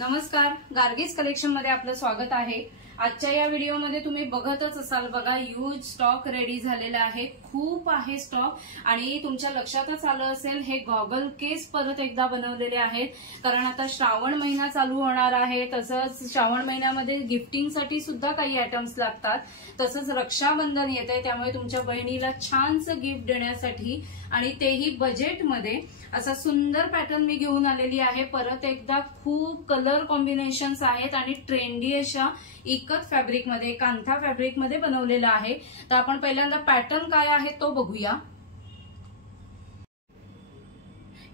नमस्कार, गार्गीज कलेक्शन मध्ये आपलं स्वागत आहे। आजच्या या व्हिडिओमध्ये तुम्ही बघतच असाल बघा, ह्यूज स्टॉक रेडी झालेला आहे, खूप आहे स्टॉक। आणि तुमच्या लक्षातच आलं असेल हे गॉगल केस परत एकदा बनवलेले आहेत, कारण आता श्रावण महिना चालू होणार आहे। तसंच श्रावण महिन्यामध्ये गिफ्टिंगसाठी सुद्धा काही आयटम्स लागतात, तसंच रक्षाबंधन येते, त्यामुळे तुमच्या बहिणीला छानसं गिफ्ट देण्यासाठी आणि तेही बजेटमध्ये असा सुंदर पॅटर्न मी घेऊन आलेली आहे। परत एकदा खूप कलर कॉम्बिनेशन्स आहेत आणि ट्रेंडी अशा इकत फॅब्रिक मध्ये, कांथा फॅब्रिक मध्ये बनवलेला आहे। तर आपण पहिल्यांदा पॅटर्न काय आहे तो बघूया।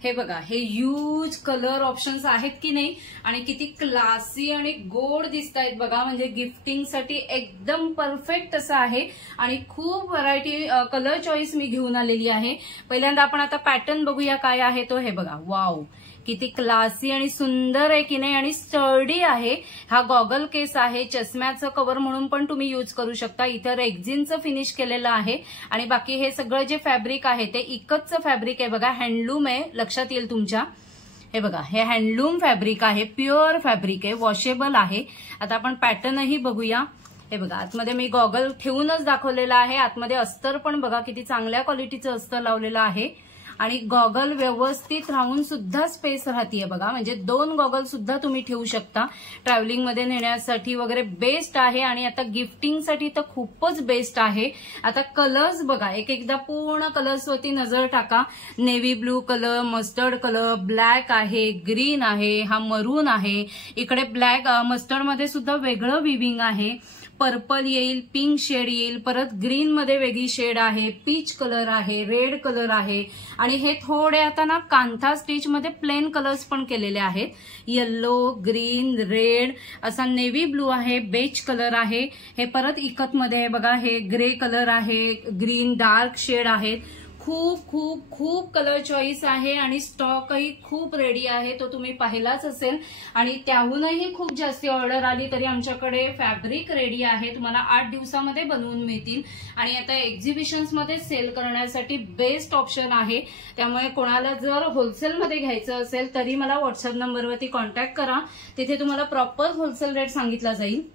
हे बघा, हे ह्यूज कलर ऑप्शन्स आहेत की नाही, आणि किती क्लासी आणि गोड दिसत आहेत बघा। म्हणजे गिफ्टिंगसाठी एकदम परफेक्ट असं आहे आणि खूप व्हरायटी कलर चॉईस मी घेऊन आलेली आहे। पहिल्यांदा आपण आता पॅटर्न बघूया काय आहे तो। हे बघा, वाव, किती क्लासी आणि सुंदर आहे की नाही, आणि स्टर्डी आहे। हा गॉगल केस आहे, चष्म्याचं कव्हर म्हणून पण तुम्ही यूज करू शकता। इथं रेक्झिनचं फिनिश केलेलं आहे आणि बाकी हे सगळं जे फॅब्रिक आहे ते इकतचं फॅब्रिक आहे बघा, हँडलूम आहे, लक्षात येईल तुमच्या। हे बघा, हे हँडलूम फॅब्रिक आहे, प्युअर फॅब्रिक आहे, वॉशेबल आहे। आता आपण पॅटर्नही बघूया। हे बघा, आतमध्ये मी गॉगल ठेवूनच दाखवलेला आहे। आतमध्ये अस्तर पण बघा किती चांगल्या क्वालिटीचं अस्तर लावलेलं आहे, आणि गॉगल व्यवस्थित राहून सुद्धा स्पेस राहतीये बघा। म्हणजे 2 गॉगल सुद्धा तुम्ही ठेवू शकता, ट्रॅव्हलिंग मध्ये नेण्यासाठी वगैरे बेस्ट आहे, आणि आता गिफ्टिंगसाठी तर खूपच बेस्ट आहे। आता कलर्स बघा, एक एकदा पूर्ण कलर्सवरती नजर टाका। Navy blue colour, mustard colour, black आहे, ग्रीन आहे, हा मरून आहे, इकडे ब्लॅक मस्टर्ड मध्ये सुद्धा वेगळं विविंग आहे, पर्पल येईल, पिंक शेड येईल, परत ग्रीन मध्ये वेगळी शेड आहे, पीच कलर आहे, रेड कलर आहे, आणि हे थोडे आता ना कांथा स्टिच मध्ये प्लेन कलर्स पण केलेले आहेत। येल्लो, ग्रीन, रेड, असा नेव्ही ब्लू आहे, बेज कलर आहे, हे परत इकत मध्ये आहे बघा, हे ग्रे कलर आहे, ग्रीन डार्क शेड आहेत। खूप खूप खूप कलर चॉईस आहे आणि स्टॉकही खूप रेडी आहे, तो तुम्ही पाहिलाच असेल। आणि त्याहूनही खूप जास्ती ऑर्डर आली तरी आमच्याकडे फॅब्रिक रेडी आहे, तुम्हाला 8 दिवसामध्ये बनवून मिळतील। आणि आता एक्झिबिशन्स मध्ये सेल करण्यासाठी बेस्ट ऑप्शन आहे, त्यामुळे कोणाला जर होलसेलमध्ये घ्यायचं असेल तरी मला व्हॉट्सअप नंबरवरती कॉन्टॅक्ट करा, तिथे तुम्हाला प्रॉपर होलसेल रेट सांगितला जाईल।